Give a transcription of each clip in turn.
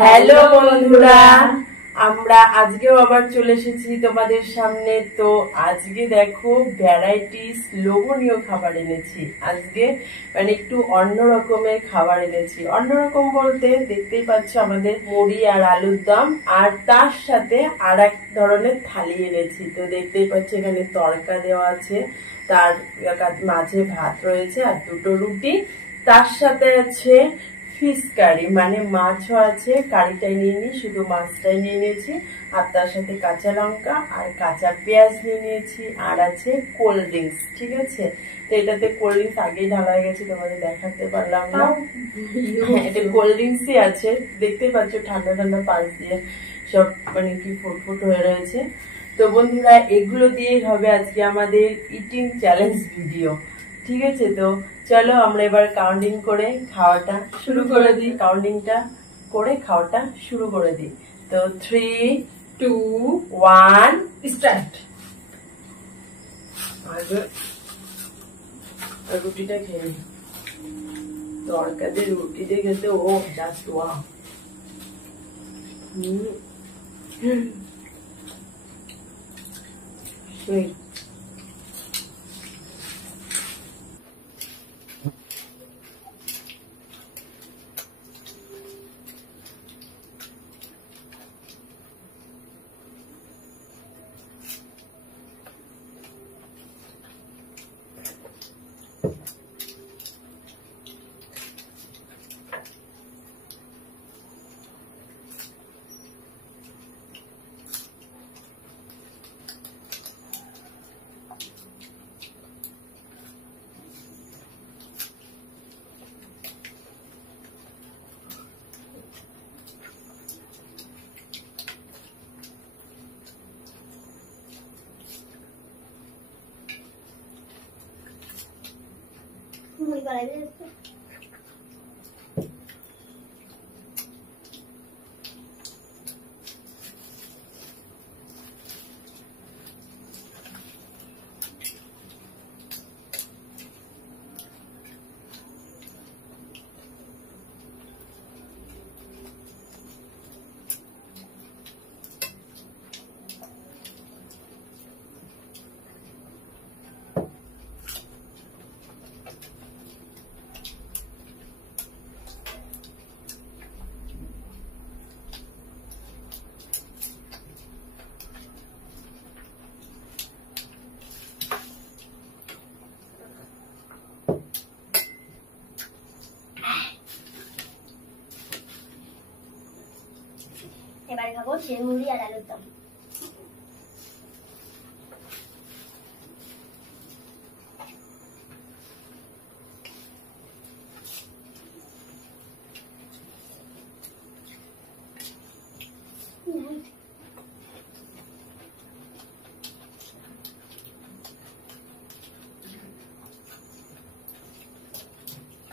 Hello বন্ধুরা, আমরা আজকেও আবার চলে এসেছি তোমাদের সামনে। তো আজকে দেখো ভ্যারাইটিস লোভনীয় খাবার এনেছি। আজকে মানে একটু অন্য রকমের খাবার এনেছি। অন্যরকম বলতে দেখতেই পাচ্ছ আমাদের মুড়ি আর আলুর দম, আর তার সাথে আর এক ধরনের থালি এনেছি। তো দেখতেই পাচ্ছ এখানে তড়কা দেওয়া আছে, তার মাঝে ভাত রয়েছে আর দুটো রুটি, তার সাথে আছে ফিশ কারি, মানে মাছও আছে। কারিটাই নিয়ে নি, শুধু মাছটাই নিয়ে নিয়েছি। আর তার সাথে কাঁচা লঙ্কা আর কাঁচা পেঁয়াজ নিয়ে নিয়েছি, আর আছে কোল্ড ড্রিঙ্কস। ঠিক আছে, তো এটাতে কোল্ড ড্রিঙ্কস আগেই ঢালা হয়ে গেছে, তোমাদের দেখাতে পারলাম না। এটা কোল্ড ড্রিঙ্কসই আছে, দেখতে পাচ্ছ ঠান্ডা ঠান্ডা পাশ দিয়ে সব মানে কি ফুটফুট হয়ে রয়েছে। তো বন্ধুরা, এগুলো দিয়েই হবে আজকে আমাদের ইটিং চ্যালেঞ্জ ভিডিও। ঠিক আছে, তো চলো আমরা এবার কাউন্টিং করে খাওয়াটা শুরু করে দিই। কাউন্টিংটা করে খাওয়াটা শুরু করে দিই। তো 3, 2, 1 স্টার্ট। আগে রুটিটা খেয়ে নি। তড়কা দিয়ে রুটি দিয়ে খেতে ও জাস্ট ওয়াও। সেই muy para esto. এবারে খাবো মুড়ি আর আলুর দম।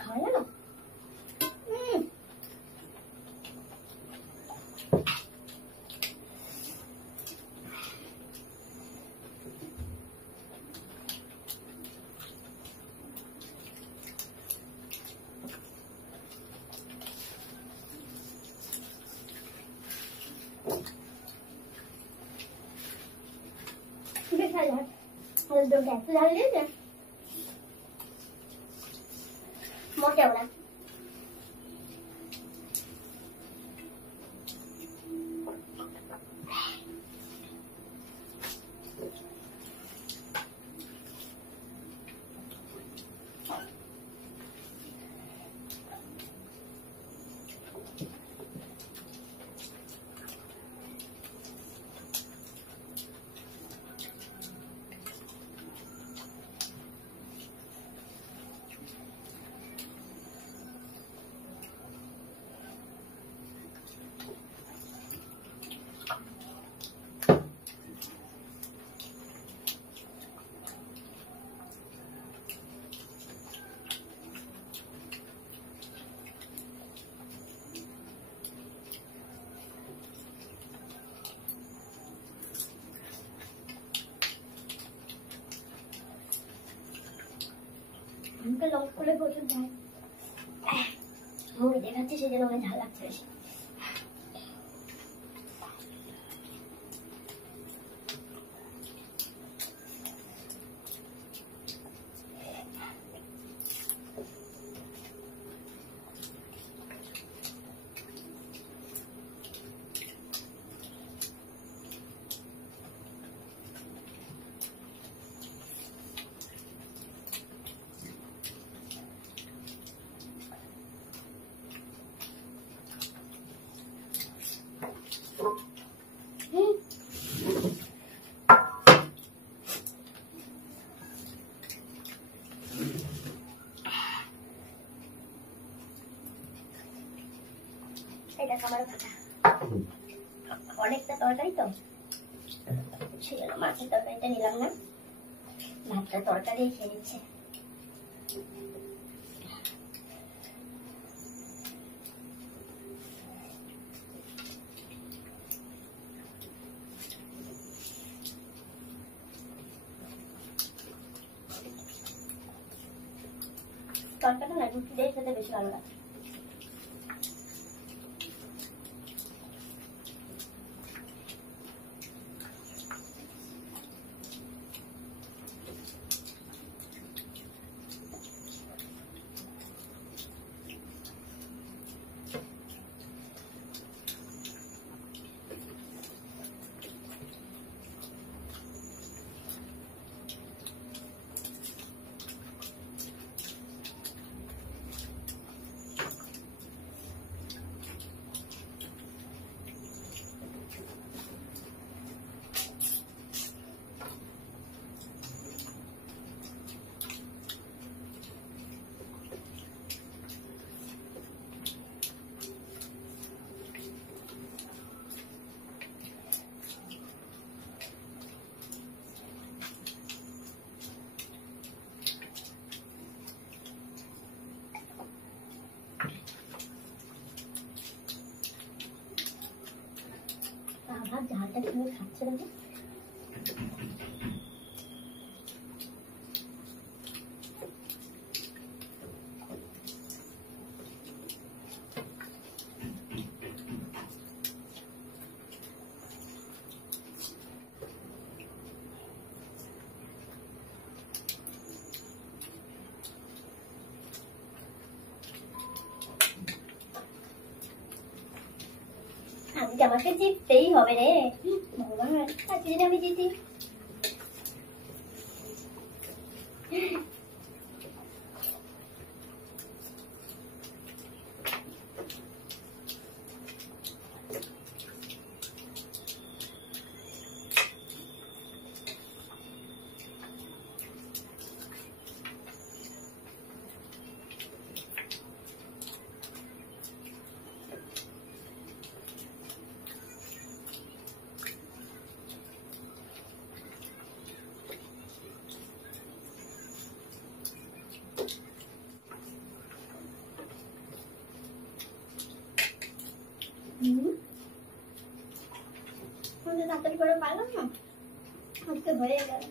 খাওয়া গেল? বেশ ভালো হয়। আলুর দমটা এত ঝাল দিয়েছে মোটেও না। আমাকে লক করে প্রচুর ঝাল মুড়ি দেখাচ্ছে, সেই জন্য অনেক ঝাল লাগছে বেশি। এটা আমার ভাজা অনেকটা তরকারি তো সেজন্য মাছের তরকারিটা নিলাম না, ভাতটা তরকারি খেয়ে নিচ্ছে। তরকারিটা না রুটি দিয়ে খেতে বেশি ভালো লাগে। আমার ঝালটা কিভাবে খাচ্ছে না আজকে আমাকে জিততেই হবে রে ভগবান, আজকে যদি আমি জিতি তাড়াতাড়ি করে পারলাম না, আজকে হয়ে গেল।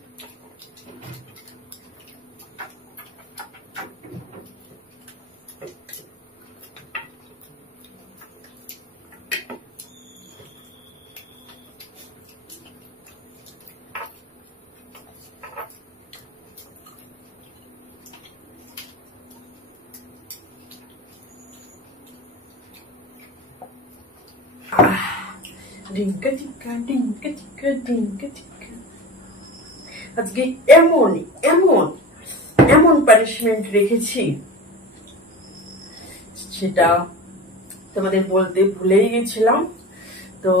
ডিঙ্কা চিক্কা ডিঙ্কা চিক্কা ডিঙ্কা চিক্কা। আজকে এমন এমন এমন পানিশমেন্ট রেখেছি সেটা তোমাদের বলতে ভুলেই গেছিলাম। তো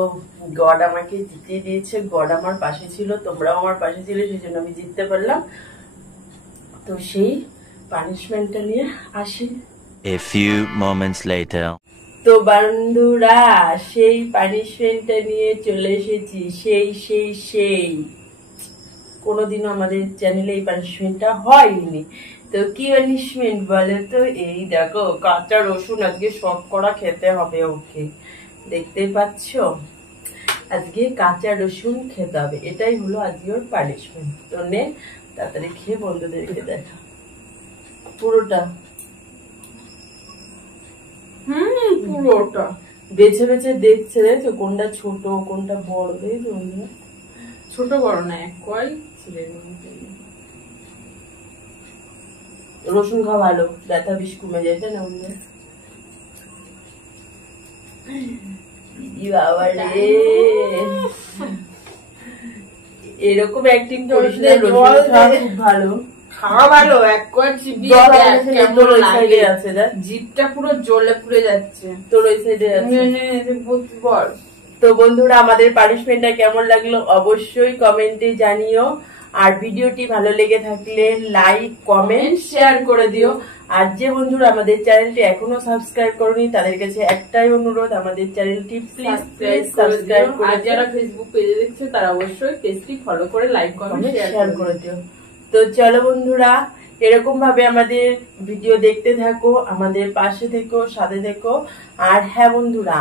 গড আমাকে জিতিয়ে দিয়েছে, গড আমার পাশে ছিল, তোমরাও আমার পাশে ছিলে, সেই জন্য আমি জিততে পারলাম। তো সেই পানিশমেন্টটা নিয়ে আসি। A few moments later. তো বন্ধুরা সেই পানিশমেন্টটা নিয়ে চলে এসেছি। সেই কোনোদিনও আমাদের চ্যানেলে এই পানিশমেন্টটা হয়নি। তো কি পানিশমেন্ট বলে তো, এই দেখো কাঁচা রসুন আজকে সব করা খেতে হবে ওকে, দেখতেই পাচ্ছ আজকে কাঁচা রসুন খেতে হবে, এটাই হলো আজকে ওর পানিশমেন্ট। তো নে তাড়াতাড়ি খেয়ে বন্ধুদেরকে দেখা পুরোটা। পুরোটা বেছে বেছে দেখছে, দেখছো কোনটা ছোট কোনটা বড়, দেখছো ছোট বড় না এক কয় ছিঁড়ে রসুন খাওয়া ভালো, ব্যথা বিষ কমে যায় না বন্ধু। বাবা রে এরকম অ্যাক্টিং করিস না, রসুন খাওয়া খুব ভালো, খাওয়া ভালো। এক কয়েক চিবিয়ে কেমন লাগে, জিভটা পুরো জ্বলে পুড়ে যাচ্ছে। তোর ওই সাইডে আছে বল। তো বন্ধুরা আমাদের পানিশমেন্টটা কেমন লাগলো অবশ্যই কমেন্টে জানিও। আর ভিডিওটি ভালো লেগে থাকলে লাইক কমেন্ট শেয়ার করে দিও। আর যে বন্ধুরা আমাদের চ্যানেলটি এখনো সাবস্ক্রাইব করনি তাদের কাছে একটাই অনুরোধ, আমাদের চ্যানেলটি প্লিজ সাবস্ক্রাইব করে আর যারা ফেসবুক পেজে দেখছে তারা অবশ্যই পেজটি ফলো করে লাইক কমেন্ট শেয়ার করে দিও। তো চলো বন্ধুরা, এরকম ভাবে আমাদের ভিডিও দেখতে থাকো, আমাদের পাশে থেকো, সাথে থেকো। আর হ্যাঁ বন্ধুরা,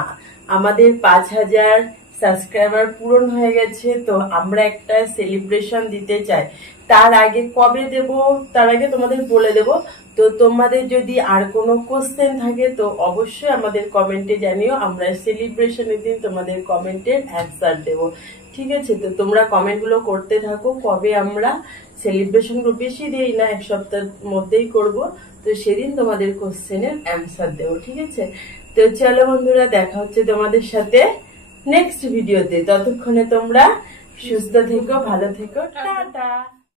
আমাদের 5000 সাবস্ক্রাইবার পূরণ হয়ে গেছে, তো আমরা একটা সেলিব্রেশন দিতে চাই। তার আগে কবে দেব তার আগে তোমাদের বলে দেব। তো তোমাদের যদি আর কোনো কোশ্চেন থাকে তো অবশ্যই আমাদের কমেন্টে জানিও, আমরা সেলিব্রেশনের দিন তোমাদের কমেন্টের অ্যান্সার দেব। ঠিক আছে, তো তোমরা কমেন্টগুলো করতে থাকো কবে আমরা সেলিব্রেশন করব। বেশি দেরি না, এক সপ্তাহের মধ্যেই করব। তো সেদিন তোমাদের কোশ্চেনের অ্যান্সার দেবো। ঠিক আছে, তো চলো বন্ধুরা, দেখা হচ্ছে তোমাদের সাথে নেক্সট ভিডিওতে। ততক্ষণে তোমরা সুস্থ থেকো, ভালো থেকো, টাটা।